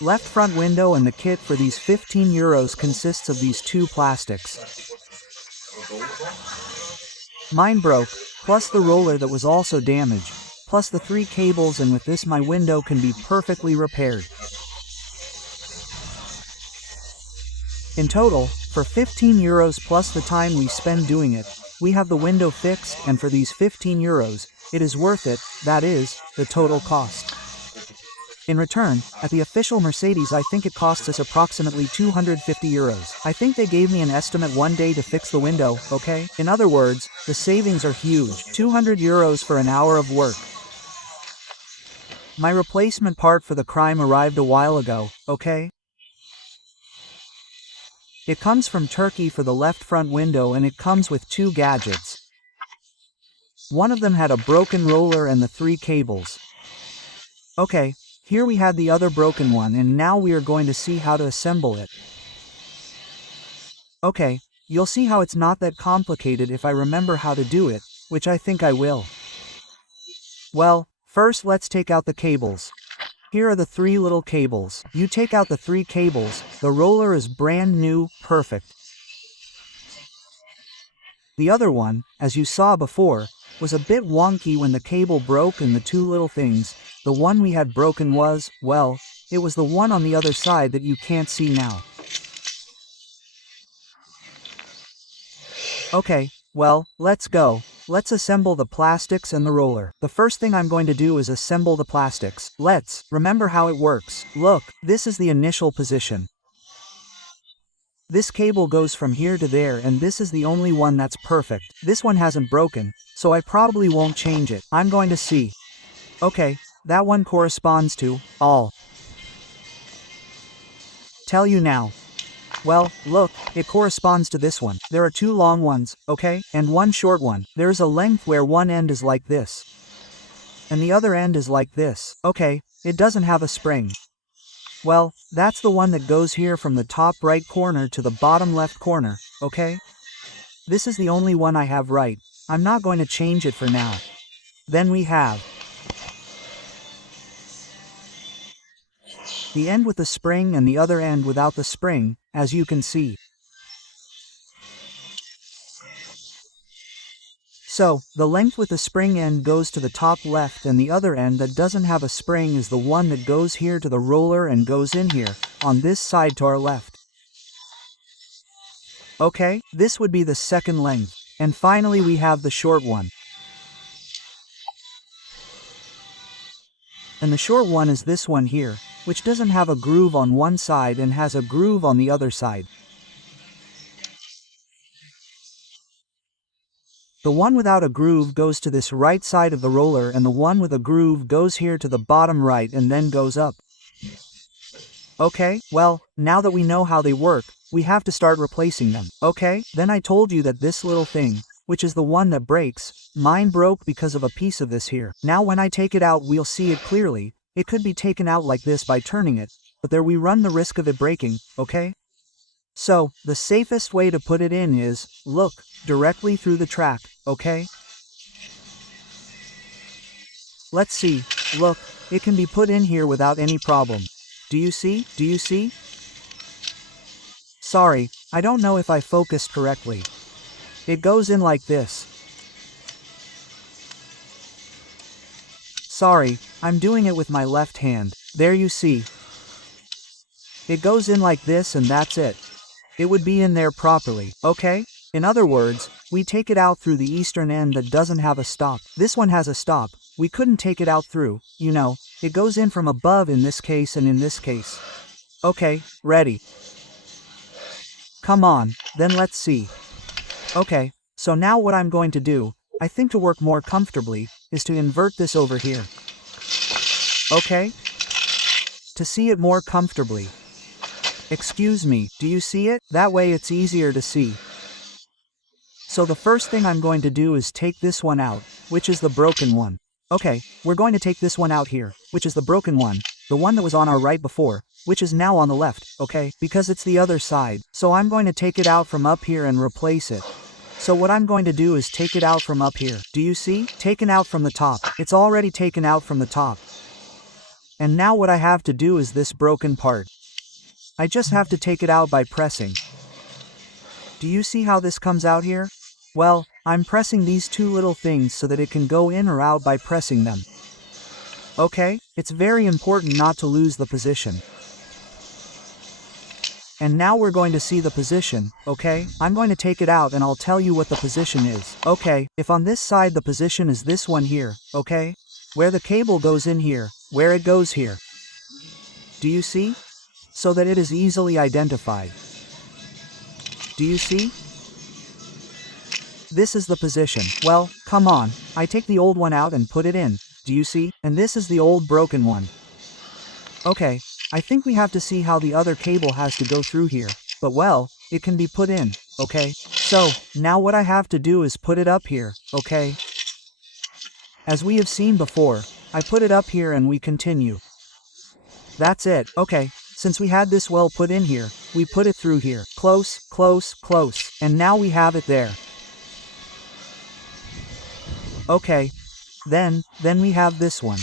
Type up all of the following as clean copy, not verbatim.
Left front window, and the kit for these €15 consists of these two plastics. Mine broke, plus the roller that was also damaged, plus the 3 cables, and with this my window can be perfectly repaired. In total, for €15 plus the time we spend doing it, we have the window fixed, and for these €15, it is worth it, that is, the total cost. In return, at the official Mercedes I think it costs us approximately €250. I think they gave me an estimate one day to fix the window, okay? In other words, the savings are huge, €200 for an hour of work. My replacement part for the crime arrived a while ago, okay? It comes from Turkey for the left front window, and it comes with 2 gadgets. One of them had a broken roller and the 3 cables. Okay, here we had the other broken one, and now we are going to see how to assemble it. Okay, you'll see how it's not that complicated if I remember how to do it, which I think I will. Well, first let's take out the cables. Here are the 3 little cables. You take out the 3 cables, the roller is brand new, perfect. The other one, as you saw before, was a bit wonky when the cable broke, and the 2 little things, the one we had broken was, well, it was the one on the other side that you can't see now. Okay, well, let's go. Let's assemble the plastics and the roller. The first thing I'm going to do is assemble the plastics. Let's remember how it works. Look, this is the initial position. This cable goes from here to there, and this is the only one that's perfect. This one hasn't broken, so I probably won't change it. I'm going to see. Okay, that one corresponds to all. Tell you now. Well, look, it corresponds to this one. There are 2 long ones, okay, and 1 short one. There is a length where one end is like this, and the other end is like this. Okay, it doesn't have a spring. Well, that's the one that goes here from the top right corner to the bottom left corner, okay? This is the only one I have right. I'm not going to change it for now. Then we have the end with the spring and the other end without the spring, as you can see. So, the length with the spring end goes to the top left, and the other end that doesn't have a spring is the one that goes here to the roller and goes in here, on this side to our left. Okay, this would be the second length. And finally we have the short one. And the short one is this one here, which doesn't have a groove on one side and has a groove on the other side. The one without a groove goes to this right side of the roller, and the one with a groove goes here to the bottom right and then goes up. Okay, well, now that we know how they work, we have to start replacing them. Okay, then I told you that this little thing, which is the one that breaks, mine broke because of a piece of this here. Now when I take it out we'll see it clearly. It could be taken out like this by turning it, but there we run the risk of it breaking, okay? So, the safest way to put it in is, look, directly through the track, okay? Let's see, look, it can be put in here without any problem. Do you see? Do you see? Sorry, I don't know if I focused correctly. It goes in like this. Sorry, I'm doing it with my left hand. There you see. It goes in like this and that's it. It would be in there properly, okay? In other words, we take it out through the eastern end that doesn't have a stop. This one has a stop. We couldn't take it out through, you know. It goes in from above in this case and in this case. Okay, ready. Come on, then let's see. Okay, so now what I'm going to do, I think to work more comfortably, is to invert this over here. Okay? To see it more comfortably. Excuse me, do you see it? That way it's easier to see. So the first thing I'm going to do is take this one out, which is the broken one. Okay, we're going to take this one out here, which is the broken one, the one that was on our right before, which is now on the left, okay? Because it's the other side. So I'm going to take it out from up here and replace it. So what I'm going to do is take it out from up here. Do you see? Taken out from the top. It's already taken out from the top. And now what I have to do is this broken part. I just have to take it out by pressing. Do you see how this comes out here? Well, I'm pressing these two little things so that it can go in or out by pressing them. Okay, it's very important not to lose the position. And now we're going to see the position, okay? I'm going to take it out and I'll tell you what the position is. Okay, if on this side the position is this one here, okay? Where the cable goes in here, where it goes here. Do you see? So that it is easily identified. Do you see? This is the position. Well, come on, I take the old one out and put it in. Do you see? And this is the old broken one. Okay, I think we have to see how the other cable has to go through here, but well, it can be put in, okay? So, now what I have to do is put it up here, okay? As we have seen before, I put it up here and we continue. That's it, okay, since we had this well put in here, we put it through here, close, close, close, and now we have it there. Okay, then we have this one.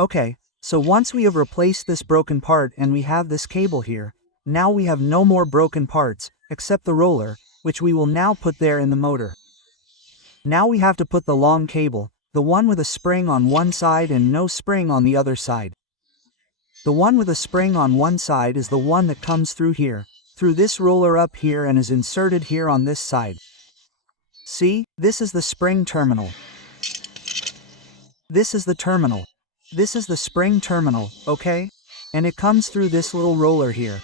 Okay, so once we have replaced this broken part and we have this cable here, now we have no more broken parts, except the roller, which we will now put there in the motor. Now we have to put the long cable, the one with a spring on one side and no spring on the other side. The one with a spring on one side is the one that comes through here, through this roller up here and is inserted here on this side. See, this is the spring terminal. This is the terminal. This is the spring terminal, okay? And it comes through this little roller here.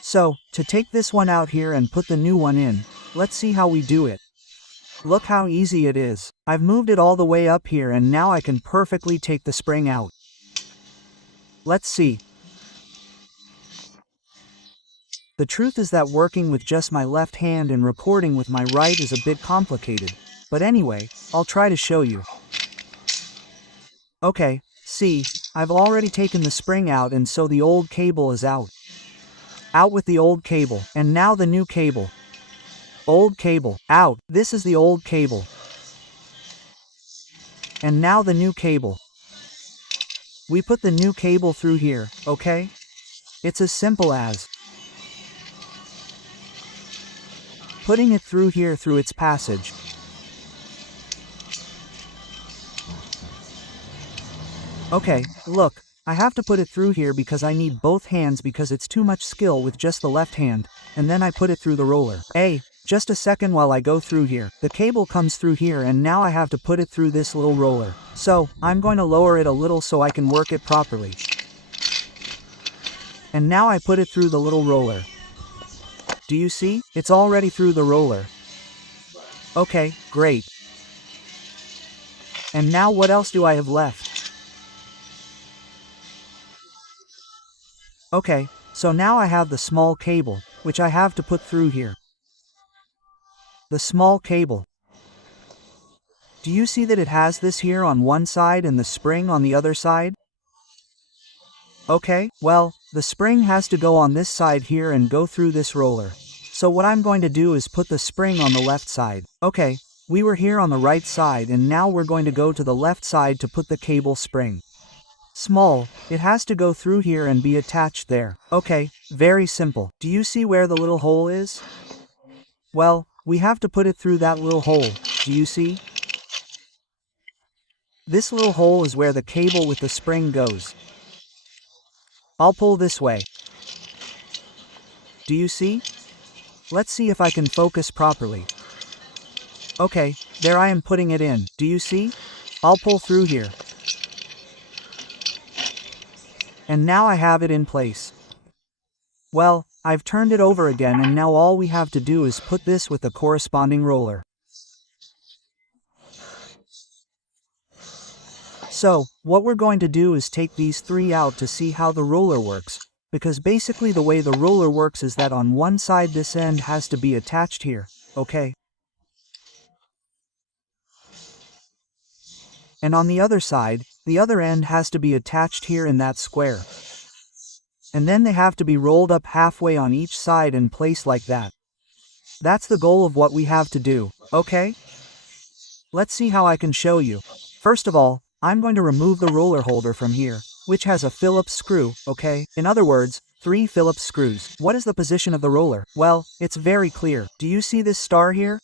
So, to take this one out here and put the new one in, let's see how we do it. Look how easy it is. I've moved it all the way up here and now I can perfectly take the spring out. Let's see. The truth is that working with just my left hand and recording with my right is a bit complicated. But anyway, I'll try to show you. Okay, see, I've already taken the spring out and so the old cable is out. Out with the old cable, and now the new cable. Old cable, out, this is the old cable. And now the new cable. We put the new cable through here, okay? It's as simple as putting it through here through its passage. Okay, look, I have to put it through here because I need both hands because it's too much skill with just the left hand, and then I put it through the roller. Hey, just a second while I go through here. The cable comes through here and now I have to put it through this little roller. So, I'm going to lower it a little so I can work it properly. And now I put it through the little roller. Do you see? It's already through the roller. Okay, great. And now what else do I have left? Okay, so now I have the small cable, which I have to put through here. The small cable. Do you see that it has this here on one side and the spring on the other side? Okay, well, the spring has to go on this side here and go through this roller. So what I'm going to do is put the spring on the left side. Okay, we were here on the right side and now we're going to go to the left side to put the cable spring. Small, it has to go through here and be attached there. Okay, very simple. Do you see where the little hole is? Well, we have to put it through that little hole. Do you see? This little hole is where the cable with the spring goes. I'll pull this way. Do you see? Let's see if I can focus properly. Okay, there I am putting it in. Do you see? I'll pull through here. And now I have it in place. Well, I've turned it over again and now all we have to do is put this with the corresponding roller. So, what we're going to do is take these three out to see how the roller works, because basically the way the roller works is that on one side this end has to be attached here, okay? And on the other side, the other end has to be attached here in that square. And then they have to be rolled up halfway on each side and placed like that. That's the goal of what we have to do, okay? Let's see how I can show you. First of all, I'm going to remove the roller holder from here, which has a Phillips screw, okay? In other words, 3 Phillips screws. What is the position of the roller? Well, it's very clear. Do you see this star here?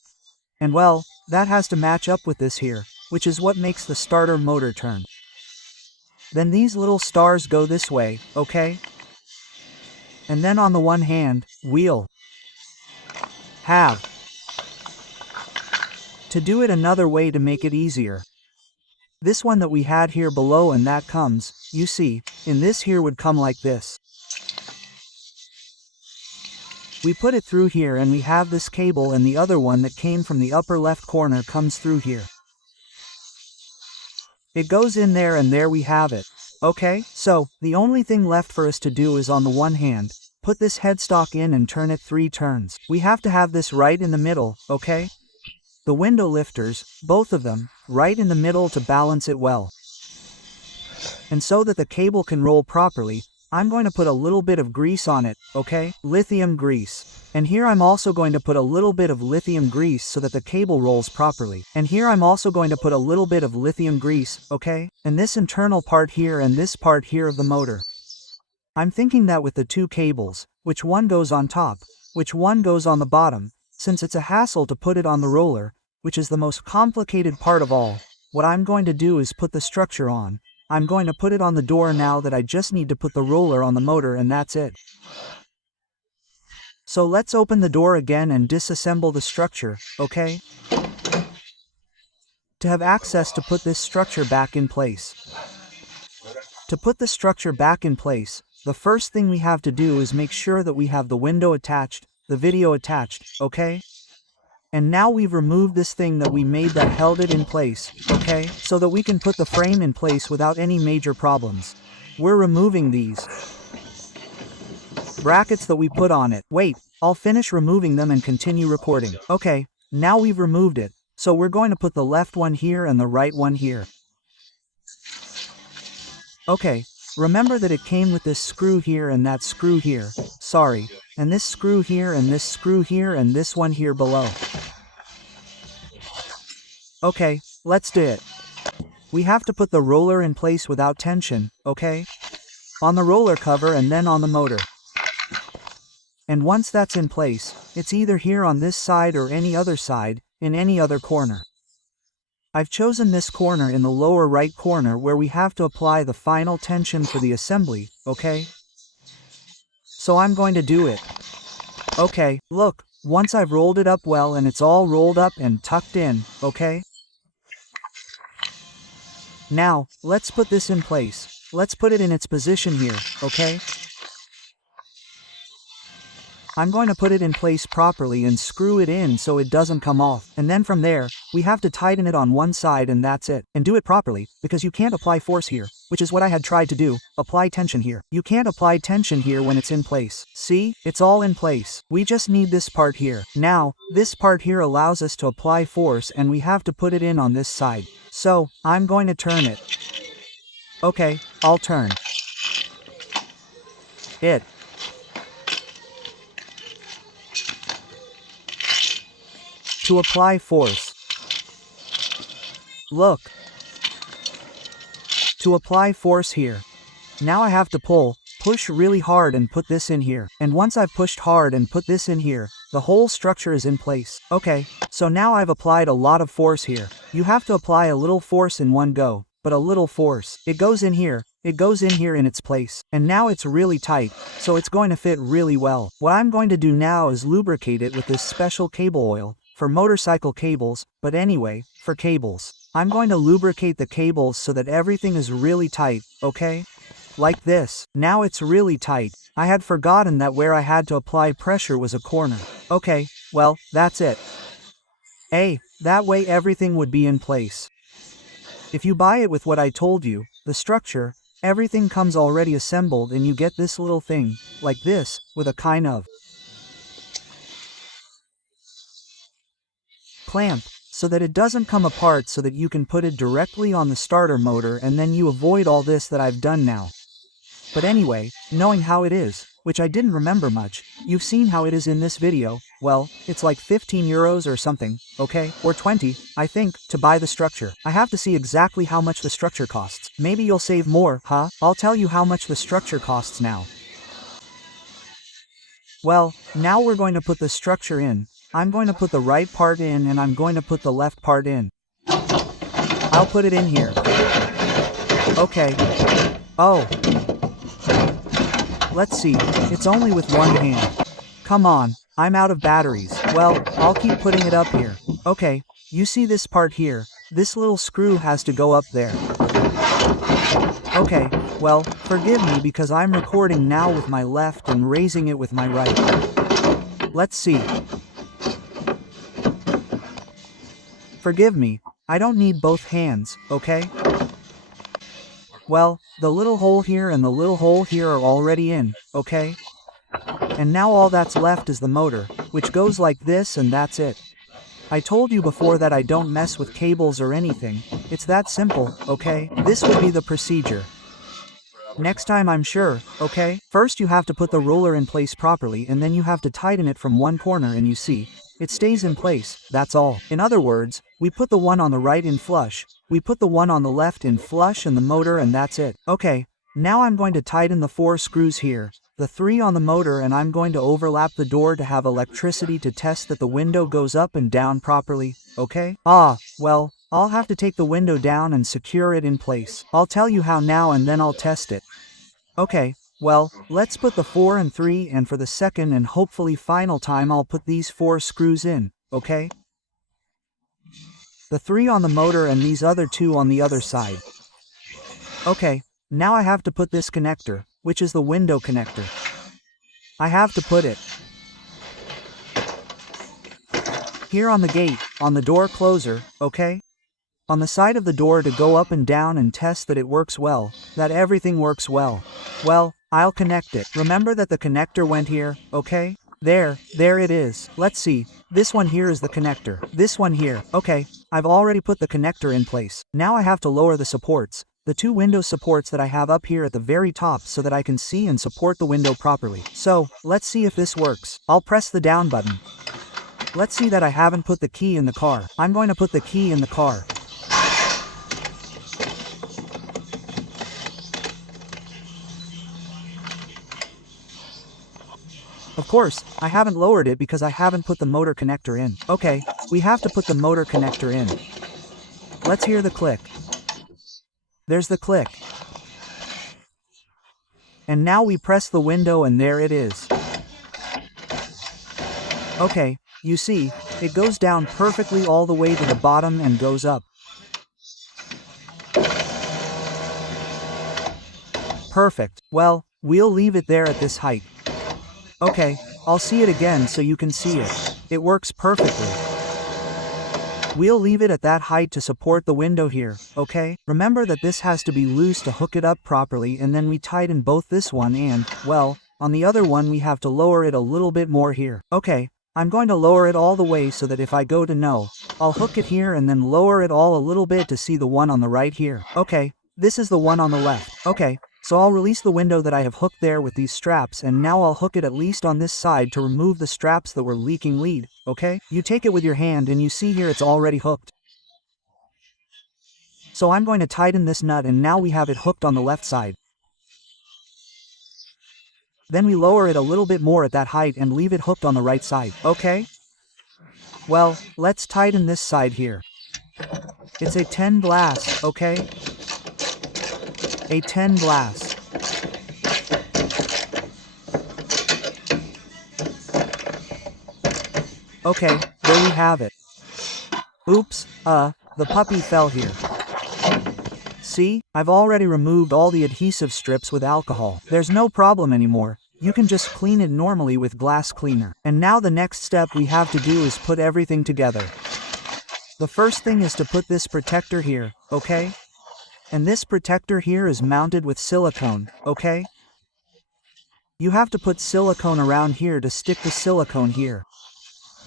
And well, that has to match up with this here, which is what makes the starter motor turn. Then these little stars go this way, okay? And then on the one hand, we'll have to do it another way to make it easier. This one that we had here below, and that comes, you see, in this here would come like this. We put it through here and we have this cable, and the other one that came from the upper left corner comes through here. It goes in there, and there we have it. Okay, so the only thing left for us to do is, on the one hand, put this headstock in and turn it 3 turns. We have to have this right in the middle, okay? The window lifters, both of them, right in the middle to balance it well. And so that the cable can roll properly, I'm going to put a little bit of grease on it, okay? Lithium grease. And here I'm also going to put a little bit of lithium grease so that the cable rolls properly. And here I'm also going to put a little bit of lithium grease, okay? And this internal part here and this part here of the motor. I'm thinking that with the 2 cables, which one goes on top, which one goes on the bottom, since it's a hassle to put it on the roller, which is the most complicated part of all, what I'm going to do is put the structure on. I'm going to put it on the door now that I just need to put the roller on the motor, and that's it. So let's open the door again and disassemble the structure, okay? To have access to put this structure back in place. To put the structure back in place, the first thing we have to do is make sure that we have the window attached, the video attached, okay? And now we've removed this thing that we made that held it in place, okay? So that we can put the frame in place without any major problems. We're removing these brackets that we put on it. Wait, I'll finish removing them and continue recording. Okay, now we've removed it. So we're going to put the left one here and the right one here. Okay, remember that it came with this screw here and that screw here. Sorry. And this screw here and this screw here and this one here below. Okay, let's do it. We have to put the roller in place without tension, okay? On the roller cover and then on the motor. And once that's in place, it's either here on this side or any other side, in any other corner. I've chosen this corner in the lower right corner where we have to apply the final tension for the assembly, okay? So I'm going to do it. Okay, look, once I've rolled it up well and it's all rolled up and tucked in, okay? Now, let's put this in place. Let's put it in its position here, okay? I'm going to put it in place properly and screw it in so it doesn't come off. And then from there, we have to tighten it on one side and that's it. And do it properly, because you can't apply force here, which is what I had tried to do, apply tension here. You can't apply tension here when it's in place. See? It's all in place. We just need this part here. Now, this part here allows us to apply force and we have to put it in on this side. So, I'm going to turn it. Okay, I'll turn it. To apply force. Look. To apply force here. Now I have to push really hard and put this in here. And once I've pushed hard and put this in here, the whole structure is in place. Okay, so now I've applied a lot of force here. You have to apply a little force in one go, but a little force. It goes in here. It goes in here in its place. And now it's really tight, so it's going to fit really well. What I'm going to do now is lubricate it with this special cable oil. For motorcycle cables, but anyway, for cables. I'm going to lubricate the cables so that everything is really tight, okay? Like this. Now it's really tight. I had forgotten that where I had to apply pressure was a corner. Okay, well, that's it. That way everything would be in place. If you buy it with what I told you, the structure, everything comes already assembled and you get this little thing, like this, with a kind of clamp, so that it doesn't come apart so that you can put it directly on the starter motor and then you avoid all this that I've done now. But anyway, knowing how it is, which I didn't remember much, you've seen how it is in this video, well, it's like 15 euros or something, okay? Or 20, I think, to buy the structure. I have to see exactly how much the structure costs. Maybe you'll save more, huh? I'll tell you how much the structure costs now. Well, now we're going to put the structure in. I'm going to put the right part in and I'm going to put the left part in. I'll put it in here. Okay. Oh. Let's see, it's only with one hand. Come on, I'm out of batteries. Well, I'll keep putting it up here. Okay, you see this part here? This little screw has to go up there. Okay, well, forgive me because I'm recording now with my left and raising it with my right. Let's see. Forgive me, I don't need both hands, okay? Well, the little hole here and the little hole here are already in, okay? And now all that's left is the motor, which goes like this and that's it. I told you before that I don't mess with cables or anything. It's that simple, okay? This would be the procedure. Next time I'm sure, okay? First you have to put the roller in place properly and then you have to tighten it from one corner and you see, it stays in place, that's all. In other words, we put the one on the right in flush, we put the one on the left in flush and the motor and that's it. Okay, now I'm going to tighten the 4 screws here, the 3 on the motor and I'm going to overlap the door to have electricity to test that the window goes up and down properly, okay? Well, I'll have to take the window down and secure it in place. I'll tell you how now and then I'll test it. Okay, well, let's put the 4 and 3 and for the second and hopefully final time I'll put these 4 screws in, okay? The 3 on the motor and these other 2 on the other side. Okay, now I have to put this connector, which is the window connector. I have to put it here on the gate, on the door closer, okay? On the side of the door to go up and down and test that it works well, that everything works well. Well, I'll connect it. Remember that the connector went here, okay? There it is. Let's see, this one here is the connector. This one here, okay, I've already put the connector in place. Now I have to lower the supports, the 2 window supports that I have up here at the very top so that I can see and support the window properly. So, let's see if this works. I'll press the down button. Let's see that I haven't put the key in the car. I'm going to put the key in the car. Of course, I haven't lowered it because I haven't put the motor connector in. Okay, we have to put the motor connector in. Let's hear the click. There's the click. And now we press the window and there it is. Okay, you see, it goes down perfectly all the way to the bottom and goes up. Perfect. Well, we'll leave it there at this height. Okay, I'll see it again so you can see it. It works perfectly. We'll leave it at that height to support the window here, okay? Remember that this has to be loose to hook it up properly and then we tighten both this one and, well, on the other one we have to lower it a little bit more here. Okay, I'm going to lower it all the way so that if I go to no, I'll hook it here and then lower it all a little bit to see the one on the right here. Okay, this is the one on the left. Okay. So I'll release the window that I have hooked there with these straps and now I'll hook it at least on this side to remove the straps that were leaking lead, okay? You take it with your hand and you see here it's already hooked. So I'm going to tighten this nut and now we have it hooked on the left side. Then we lower it a little bit more at that height and leave it hooked on the right side, okay? Well, let's tighten this side here. It's a 10 glass, okay? A 10 glass. Okay, there we have it. Oops, the puppy fell here. See, I've already removed all the adhesive strips with alcohol. There's no problem anymore. You can just clean it normally with glass cleaner. And now the next step we have to do is put everything together. The first thing is to put this protector here, okay? And this protector here is mounted with silicone, okay? You have to put silicone around here to stick the silicone here.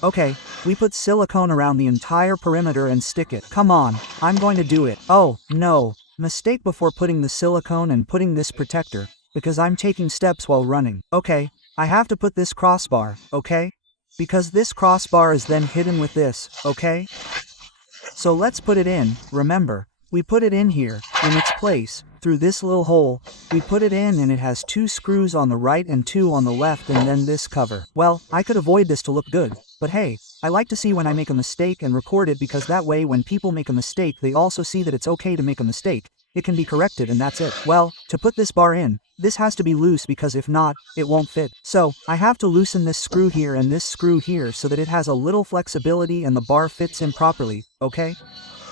Okay, we put silicone around the entire perimeter and stick it. Come on, I'm going to do it. Oh, no, mistake before putting the silicone and putting this protector, because I'm taking steps while running. Okay, I have to put this crossbar, okay? because this crossbar is then hidden with this, okay? So let's put it in. Remember, we put it in here, in its place, through this little hole. We put it in and it has 2 screws on the right and 2 on the left and then this cover. Well, I could avoid this to look good, but hey, I like to see when I make a mistake and record it because that way when people make a mistake they also see that it's okay to make a mistake. It can be corrected and that's it. Well, to put this bar in, this has to be loose because if not, it won't fit. So, I have to loosen this screw here and this screw here so that it has a little flexibility and the bar fits in properly, okay?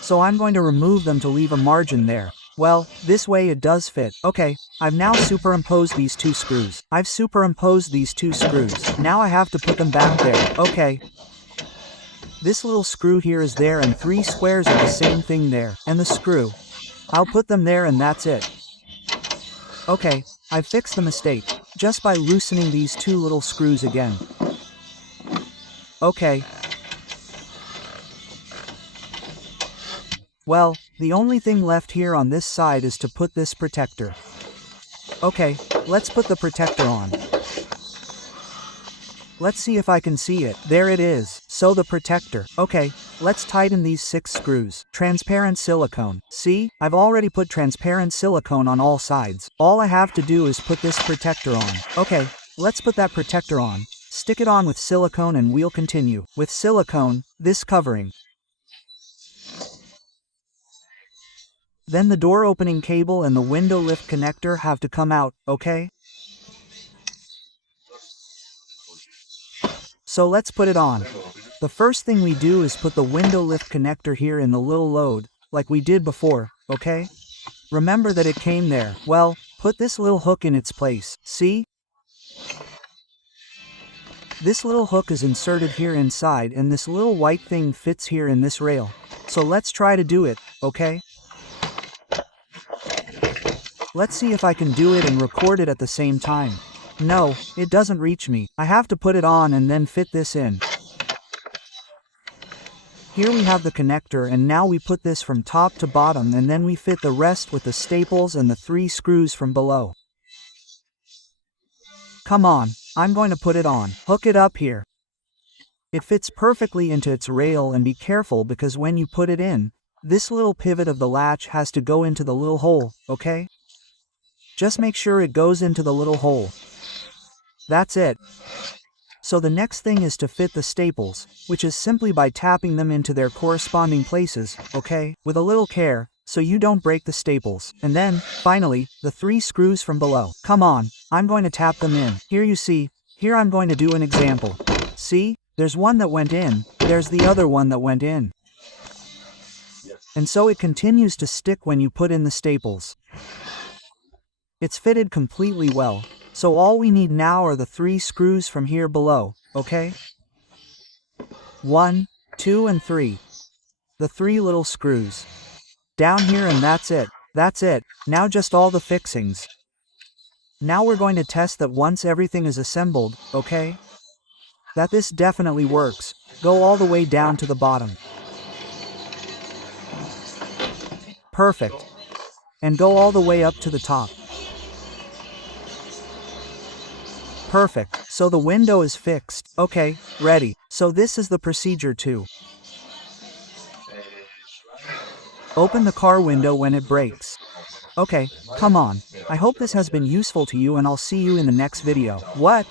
So I'm going to remove them to leave a margin there. Well, this way it does fit. Okay, I've now superimposed these 2 screws. I've superimposed these 2 screws. Now I have to put them back there. Okay. This little screw here is there and 3 squares are the same thing there. And the screw. I'll put them there and that's it. Okay, I've fixed the mistake, just by loosening these 2 little screws again. Okay. Well, the only thing left here on this side is to put this protector. Okay, let's put the protector on. Let's see if I can see it. There it is. So the protector. Okay, let's tighten these 6 screws. Transparent silicone. See? I've already put transparent silicone on all sides. All I have to do is put this protector on. Okay, let's put that protector on. Stick it on with silicone and we'll continue. With silicone, this covering. Then the door opening cable and the window lift connector have to come out, okay? So let's put it on. The first thing we do is put the window lift connector here in the little load, like we did before, okay? Remember that it came there. Well, put this little hook in its place, see? This little hook is inserted here inside and this little white thing fits here in this rail. So let's try to do it, okay? Let's see if I can do it and record it at the same time. No, it doesn't reach me. I have to put it on and then fit this in. Here we have the connector and now we put this from top to bottom and then we fit the rest with the staples and the 3 screws from below. Come on, I'm going to put it on. Hook it up here. It fits perfectly into its rail and be careful because when you put it in, this little pivot of the latch has to go into the little hole, okay? Just make sure it goes into the little hole. That's it. So the next thing is to fit the staples, which is simply by tapping them into their corresponding places, okay? With a little care, so you don't break the staples. And then, finally, the 3 screws from below. Come on, I'm going to tap them in. Here you see, here I'm going to do an example. See, there's one that went in, there's the other one that went in. And so it continues to stick when you put in the staples. It's fitted completely well. So all we need now are the 3 screws from here below, okay? 1, 2 and 3. The 3 little screws. Down here and that's it. That's it. Now just all the fixings. Now we're going to test that once everything is assembled, okay? That this definitely works. Go all the way down to the bottom. Perfect. And go all the way up to the top. Perfect, so the window is fixed. Okay, ready. So this is the procedure to open the car window when it breaks. Okay, come on. I hope this has been useful to you and I'll see you in the next video. What?